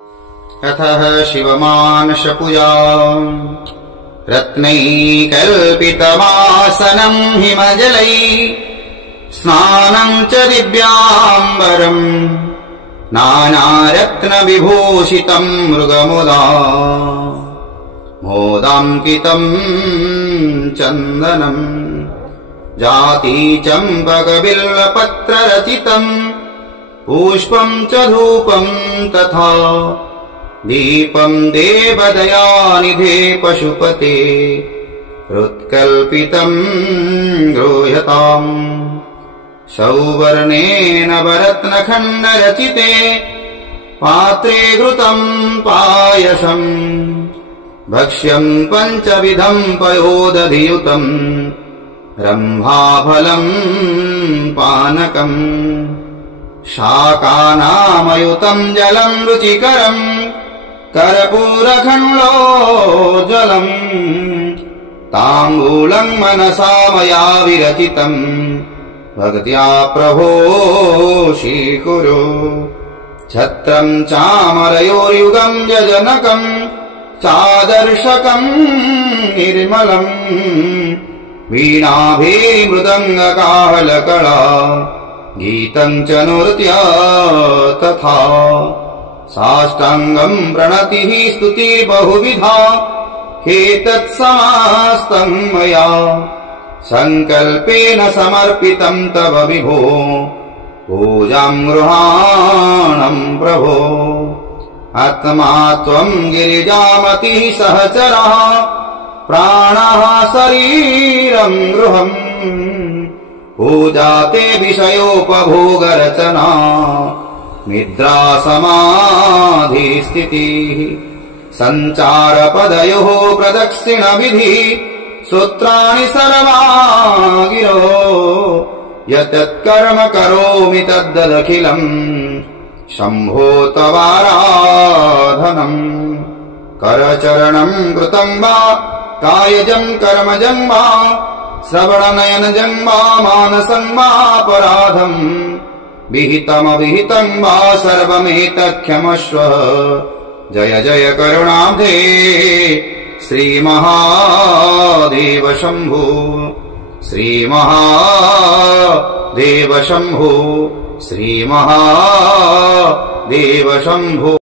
अथः शिवमानशपूजा रत्नैकल्पितमासनम् हिमजलै स्नानम् च दिव्याम्बरम् नानारत्नविभूषितम् मृगमुदा मोदाङ्कितम् चन्दनम् जातीचम्पकबिल्वपत्ररचितम् पुष्पम् च धूपम् तथा दीपम् देवदयानिधे पशुपते हृत्कल्पितम् गृह्यताम् सौवर्णेन वरत्नखण्डरचिते पात्रे घृतम् पायसम् भक्ष्यम् पञ्चविधम् पयोदधियुतम् रम्भाफलम् पानकम् शाकानामयुतम् जलम् रुचिकरम् कर्पूरखण्डोज्ज्वलम् ताम्बूलम् मनसा मया विरचितम् भक्त्या प्रभो स्वीकुरु छत्रम् चामरयोर्युगम् यजनकम् चादर्शकम् निर्मलम् वीणाभेमृदङ्गकाहलकला गीतम् च नृत्य तथा साष्टाङ्गम् प्रणतिः स्तुतिर्बहुविधा हेतत्समास्तम् मया सङ्कल्पेन समर्पितम् तव विभो पूजाम् गृहाणम् प्रभो आत्मा त्वम् गिरिजामतिः सहचरः प्राणः शरीरम् गृहम् पूजा ते विषयोपभोगरचना निद्रा समाधिस्थितिः सञ्चारपदयोः प्रदक्षिणविधिः सूत्राणि सर्वा गिरो यत्कर्म करोमि तद्दखिलम् शम्भो तवाराधनम् करचरणम् कृतम् वा कायजम् कर्मजम् वा श्रवणनयनजम् वा मानसम् वापराधम् विहितमविहितम् वा सर्वमेतत्क्षमस्व जय जय करुणाब्धे श्रीमहादेव शम्भो श्रीमहादेव शम्भो श्रीमहादेव शम्भो।